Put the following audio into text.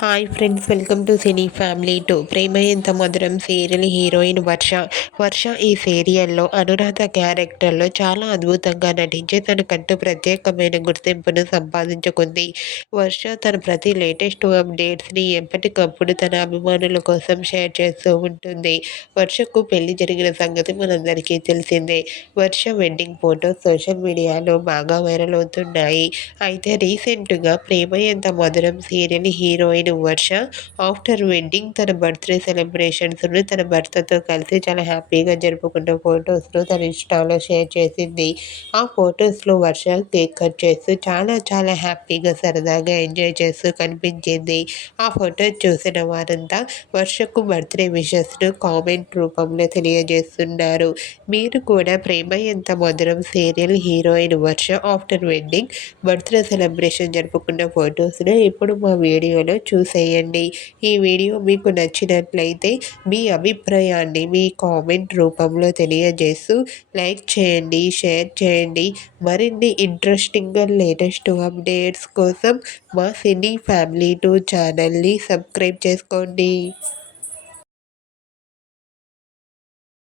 Hi friends, welcome to cine family two. Prema Entha Madhuram serial heroine వర్ష. వర్ష ఈ సీరియల్లో అనురాధ క్యారెక్టర్లో చాలా అద్భుతంగా నటించి తనకంటూ ప్రత్యేకమైన గుర్తింపును సంపాదించుకుంది. వర్ష తన ప్రతి లేటెస్ట్ అప్డేట్స్ని ఎప్పటికప్పుడు తన అభిమానుల కోసం షేర్ చేస్తూ ఉంటుంది. వర్షకు పెళ్లి జరిగిన సంగతి మనందరికీ తెలిసిందే. వర్ష వెడ్డింగ్ ఫోటోస్ సోషల్ మీడియాలో బాగా వైరల్ అవుతున్నాయి. అయితే రీసెంట్గా ప్రేమ ఎంత మధురం సీరియల్ హీరోయిన్ వర్ష ఆఫ్టర్ వెడ్డింగ్ తన బర్త్డే సెలబ్రేషన్స్ను తన భర్తతో కలిసి చాలా హ్యాపీగా జరుపుకున్న ఫొటోస్ను తన ఇన్స్టాలో షేర్ చేసింది. ఆ ఫొటోస్లో వర్ష కేక్ కట్ చేస్తూ చాలా చాలా హ్యాపీగా సరదాగా ఎంజాయ్ చేస్తూ కనిపించింది. ఆ ఫోటో చూసిన వారంతా వర్షకు బర్త్డే విషెస్ను కామెంట్ రూపంలో తెలియజేస్తున్నారు. మీరు కూడా ప్రేమ ఎంత మధురం సీరియల్ హీరోయిన్ వర్ష ఆఫ్టర్ వెడ్డింగ్ బర్త్డే సెలబ్రేషన్ జరుపుకున్న ఫొటోస్ను ఇప్పుడు మా వీడియోలో చూసేయండి. ఈ వీడియో మీకు నచ్చినట్లయితే మీ అభిప్రాయాన్ని మీ కామెంట్ రూపంలో తెలియజేస్తూ లైక్ చేయండి, షేర్ చేయండి. మరిన్ని ఇంట్రెస్టింగ్గా లేటెస్ట్ అప్డేట్స్ కోసం మా సినీ ఫ్యామిలీ టూ ఛానల్ని సబ్స్క్రైబ్ చేసుకోండి.